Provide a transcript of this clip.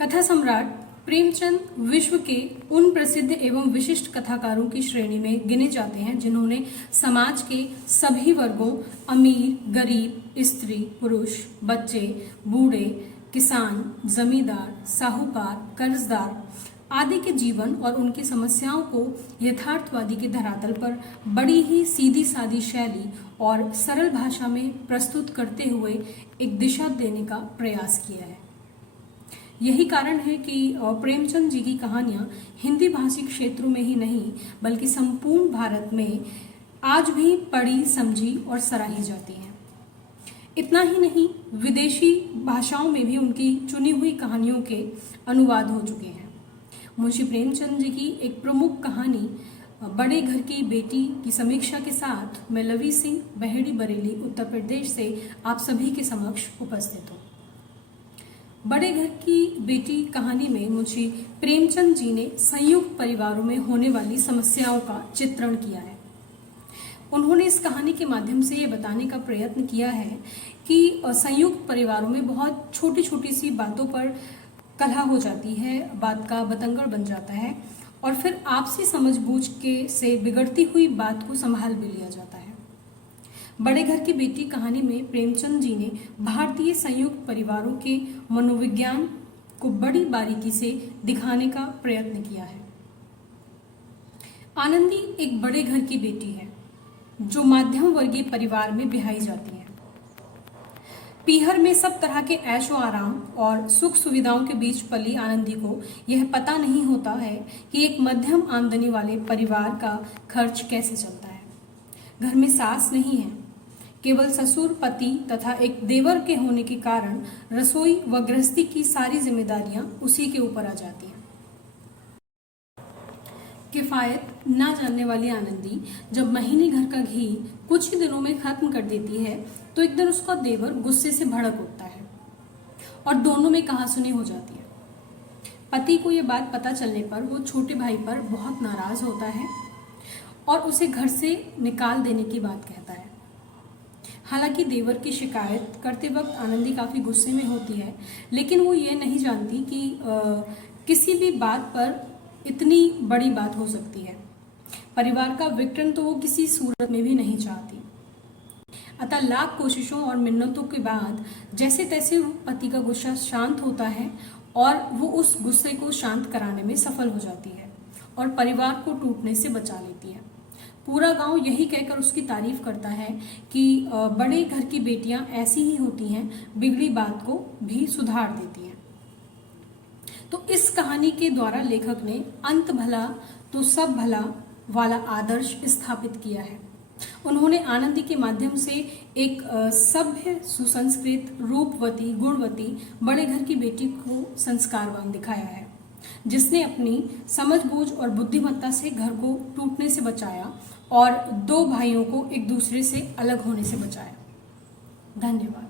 कथा सम्राट प्रेमचंद विश्व के उन प्रसिद्ध एवं विशिष्ट कथाकारों की श्रेणी में गिने जाते हैं जिन्होंने समाज के सभी वर्गों अमीर, गरीब, स्त्री, पुरुष, बच्चे, बूढ़े, किसान, जमींदार, साहूकार, कर्जदार आदि के जीवन और उनकी समस्याओं को यथार्थवादी के धरातल पर बड़ी ही सीधी सादी शैली और सरल भाषा में प्रस्तुत करते हुए एक दिशा देने का प्रयास किया है। यही कारण है कि प्रेमचंद जी की कहानियां हिंदी भाषी क्षेत्रों में ही नहीं बल्कि संपूर्ण भारत में आज भी पढ़ी, समझी और सराही जाती हैं। इतना ही नहीं, विदेशी भाषाओं में भी उनकी चुनी हुई कहानियों के अनुवाद हो चुके हैं। मुंशी प्रेमचंद जी की एक प्रमुख कहानी बड़े घर की बेटी की समीक्षा के साथ मैं लवी सिंह, बहेड़ी, बरेली, उत्तर प्रदेश से आप सभी के समक्ष उपस्थित हूँ। बड़े घर की बेटी कहानी में मुंशी प्रेमचंद जी ने संयुक्त परिवारों में होने वाली समस्याओं का चित्रण किया है। उन्होंने इस कहानी के माध्यम से ये बताने का प्रयत्न किया है कि संयुक्त परिवारों में बहुत छोटी छोटी सी बातों पर कलह हो जाती है, बात का बतंगड़ बन जाता है और फिर आपसी समझबूझ के से बिगड़ती हुई बात को संभाल भी लिया जाता है। बड़े घर की बेटी कहानी में प्रेमचंद जी ने भारतीय संयुक्त परिवारों के मनोविज्ञान को बड़ी बारीकी से दिखाने का प्रयत्न किया है। आनंदी एक बड़े घर की बेटी है जो मध्यम वर्गीय परिवार में ब्याही जाती है। पीहर में सब तरह के ऐशो आराम और सुख सुविधाओं के बीच पली आनंदी को यह पता नहीं होता है कि एक मध्यम आमदनी वाले परिवार का खर्च कैसे चलता है। घर में सास नहीं है, केवल ससुर, पति तथा एक देवर के होने के कारण रसोई व गृहस्थी की सारी जिम्मेदारियां उसी के ऊपर आ जाती हैं। किफायत ना जानने वाली आनंदी जब महीने घर का घी कुछ ही दिनों में खत्म कर देती है तो एक दिन उसका देवर गुस्से से भड़क उठता है और दोनों में कहासुनी हो जाती है। पति को यह बात पता चलने पर वो छोटे भाई पर बहुत नाराज होता है और उसे घर से निकाल देने की बात कहता है। हालांकि देवर की शिकायत करते वक्त आनंदी काफी गुस्से में होती है, लेकिन वो ये नहीं जानती कि किसी भी बात पर इतनी बड़ी बात हो सकती है। परिवार का विघटन तो वो किसी सूरत में भी नहीं चाहती। अतः लाख कोशिशों और मिन्नतों के बाद जैसे तैसे वो पति का गुस्सा शांत होता है और वो उस गुस्से को शांत कराने में सफल हो जाती है और परिवार को टूटने से बचा लेती है। पूरा गांव यही कहकर उसकी तारीफ करता है कि बड़े घर की बेटियां ऐसी ही होती हैं, बिगड़ी बात को भी सुधार देती हैं। तो इस कहानी के द्वारा लेखक ने अंत भला तो सब भला वाला आदर्श स्थापित किया है। उन्होंने आनंदी के माध्यम से एक सभ्य, सुसंस्कृत, रूपवती, गुणवती बड़े घर की बेटी को संस्कारवान दिखाया है, जिसने अपनी समझबूझ और बुद्धिमत्ता से घर को टूटने से बचाया और दो भाइयों को एक दूसरे से अलग होने से बचाया। धन्यवाद।